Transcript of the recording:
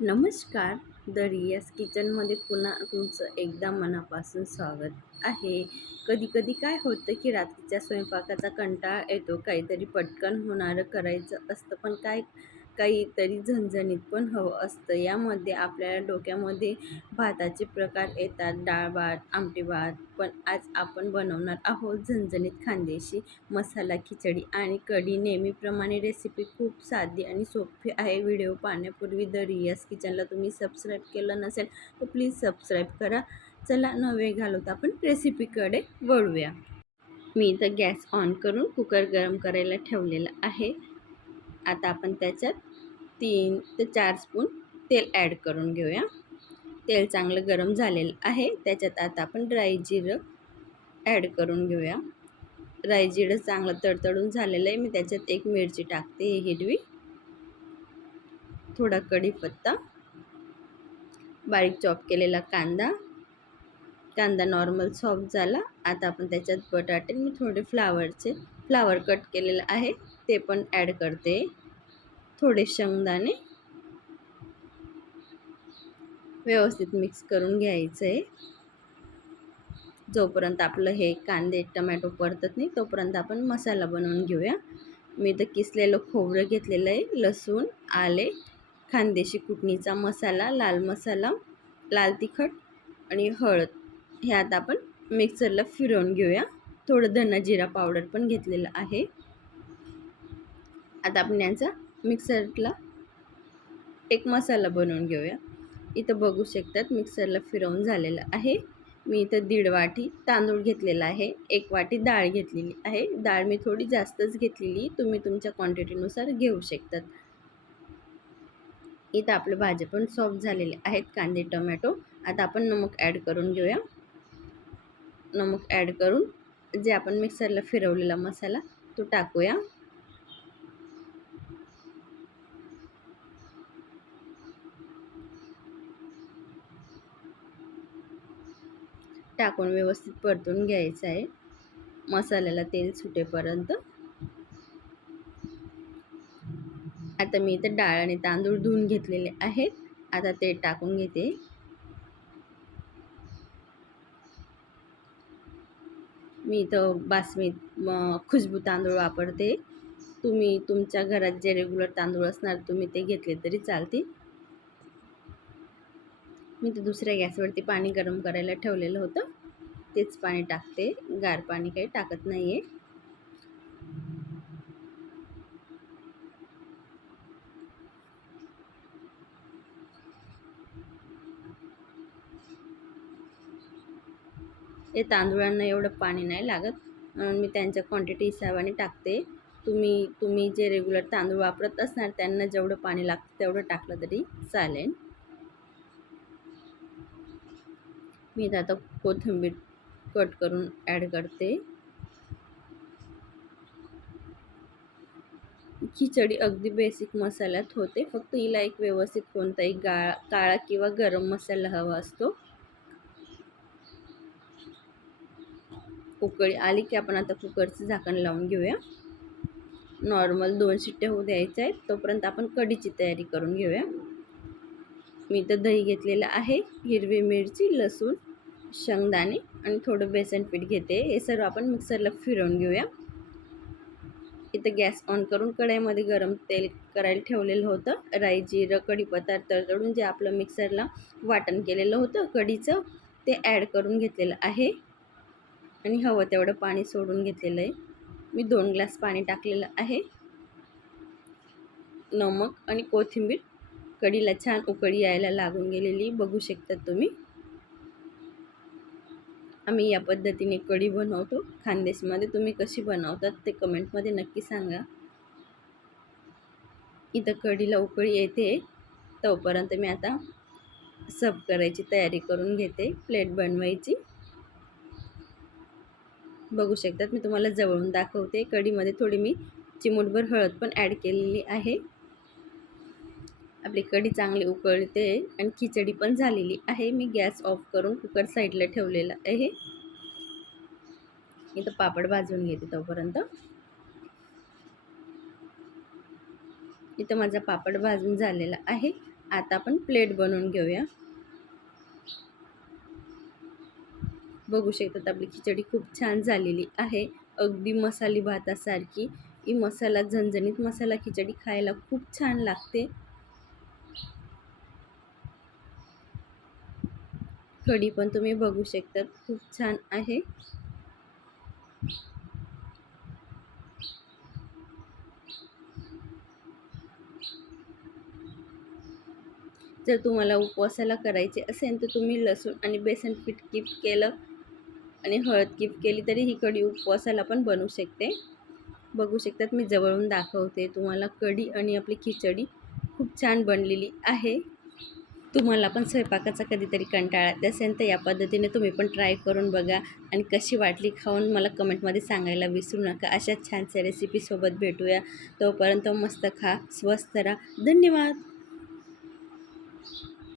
नमस्कार. द रियाज किचनमध्ये पुन्हा तुमचं एकदा मनापासून स्वागत आहे. कधी-कधी काय होतं, की रात्रीच्या स्वयंपाकाचा कंटाळा येतो. काहीतरी पटकन होणारं करायचं असतं, पण काहीतरी झणझणीत पण हवं असतं. यामध्ये आपल्या डोक्यामध्ये भाताचे प्रकार येतात, डाळ-भात, आमटी-भात. पण आज आपण बनवणार आहोत झणझणीत खानदेशी मसाला खिचडी आणि कढी. नेहमीप्रमाणे रेसिपी खूप साधी आणि सोपी आहे. व्हिडिओ पाहण्यापूर्वी द रियाज किचनला तुम्ही सबस्क्राईब केलं नसेल तर प्लीज सबस्क्राईब करा. चला न वेळ घालवता आपण रेसिपीकडे वळूया. मी इथं गॅस ऑन करून कुकर गरम करायला ठेवलेला आहे. आता आपण त्याच्यात 3 ते 4 स्पून तेल ॲड करून घेऊया. तेल चांगलं गरम झालेलं आहे. त्याच्यात आता आपण ड्राय जिरं ॲड करून घेऊया. ड्राय जिरं चांगलं तडतडून झालेलं आहे. मी त्याच्यात एक मिरची टाकते हिरवी, थोडा कढीपत्ता, बारीक चॉप केलेला कांदा. कांदा नॉर्मल सॉफ्ट झाला. आता आपण त्याच्यात बटाटे, मी थोडे फ्लावर कट केलेलं आहे ते पण ॲड करते. थोडे शेंगदाणे व्यवस्थित मिक्स करून घ्यायचं आहे. जोपर्यंत आपलं हे कांदे टमॅटो परतत नाही तोपर्यंत आपण मसाला बनवून घेऊया. मी इथं किसलेलं खोबरं घेतलेलं आहे, लसूण, आले, खानदेशी कुटणीचा मसाला, लाल मसाला, लाल तिखट आणि हळद हे आता आपण मिक्सरला फिरवून घेऊया. थोडं धना जिरा पावडर पण घेतलेलं आहे. आता आपण यांचा मिक्सरला एक मसाला बनवून घेऊया. इथं बघू शकतात मिक्सरला फिरवून झालेलं आहे. मी इथं 1.5 वाटी तांदूळ घेतलेला आहे, 1 वाटी डाळ घेतलेली आहे. डाळ मी थोडी जास्तच घेतलेली, तुम्ही तुमच्या क्वांटिटीनुसार घेऊ शकतात. इथं आपले भाज्या पण सॉफ्ट झालेले आहेत, कांदे टोमॅटो. आता आपण नमक ॲड करून घेऊया. नमक ॲड करून जे आपण मिक्सरला फिरवलेला मसाला तो टाकूया. टाकून व्यवस्थित परतून घ्यायचं आहे मसाल्याला तेल सुटेपर्यंत. आता मी इथं डाळ आणि तांदूळ धुवून घेतलेले आहेत. आता ते टाकून घेते. मी इथं खुशबू तांदूळ वापरते. तुम्ही तुमच्या घरात जे रेग्युलर तांदूळ असणार तुम्ही ते घेतले तरी चालतील. मी तर दुसऱ्या गॅसवरती पाणी गरम करायला ठेवलेलं होतं, तेच पाणी टाकते. गार पाणी काही टाकत नाही आहे. हे तांदूळांना एवढं पाणी नाही लागत, म्हणून मी त्यांच्या क्वांटिटी हिसाबाने टाकते. तुम्ही जे रेग्युलर तांदूळ वापरत असणार त्यांना जेवढं पाणी लागतं तेवढं टाकलं तरी चालेल. मी आता कोथिंबीर कट करून ॲड करते. खिचडी अगदी बेसिक मसाल्यात होते, फक्त हिला एक व्यवस्थित कोणताही काळा किंवा गरम मसाला हवा असतो. उकळी आली की आपण आता कुकरचं झाकण लावून घेऊया. नॉर्मल 2 शिट्ट्या होऊ द्यायच्या आहेत, तोपर्यंत आपण कढीची तयारी करून घेऊया. मी इथं दही घेतलेलं आहे, हिरवी मिरची, लसूण, शेंगदाणे आणि थोडं बेसन पीठ घेते. हे सर्व आपण मिक्सरला फिरवून घेऊया. इथं गॅस ऑन करून कढईमध्ये गरम तेल करायला ठेवलेलं होतं. राई, जिरं, कढीपत्ता तडतडून जे आपलं मिक्सरला वाटण केलेलं होतं कढीचं ते ॲड करून घेतलेलं आहे आणि हवं तेवढं पाणी सोडून घेतलेलं आहे. मी 2 ग्लास पाणी टाकलेलं आहे. नमक आणि कोथिंबीर, कढीला छान उकळी यायला लागून गेलेली बघू शकता तुम्ही. आम्ही या पद्धतीने कढी बनवतो खानदेशमध्ये. तुम्ही कशी बनवतात ते कमेंटमध्ये नक्की सांगा. इथं कढीला उकळी येते तोपर्यंत मी आता सर्व करायची तयारी करून घेते. प्लेट बनवायची बघू शकतात. मी तुम्हाला जवळून दाखवते. कढीमध्ये थोडी मी चिमूटभर हळद पण ॲड केलेली आहे. आपली कढी चांगली उकळते आणि खिचडी पण झालेली आहे. मी गॅस ऑफ करून कुकर साईडला ठेवलेला आहे. इथं पापड भाजून घेते तोपर्यंत. इथं माझा पापड भाजून झालेला आहे. आता आपण प्लेट बनवून घेऊया. बघू शकतात आपली खिचडी खूप छान झालेली आहे. अगदी मसाली भातासारखी. ही मसाला झणझणीत मसाला खिचडी खायला खूप छान लागते. कढी पण तुम्ही बघू शकतात खूप छान आहे. जर तुम्हाला उपवासाला करायचे असेल तर तुम्ही लसूण आणि बेसन पीठ कीप केलं आणि हळद कीप केली तरी ही कढी उपवासाला पण बनवू शकते. बघू शकतात मी जवळून दाखवते तुम्हाला. कढी आणि आपली खिचडी खूप छान बनलेली आहे. तुम्हाला पण स्वयंपाकाचा कधीतरी कंटाळा येत असेल तर या पद्धतीने तुम्ही पण ट्राय करून बघा आणि कशी वाटली खाऊन मला कमेंटमध्ये सांगायला विसरू नका. अशा छानशा रेसिपीसोबत भेटूया. तोपर्यंत मस्त खा, स्वस्त राहा. धन्यवाद.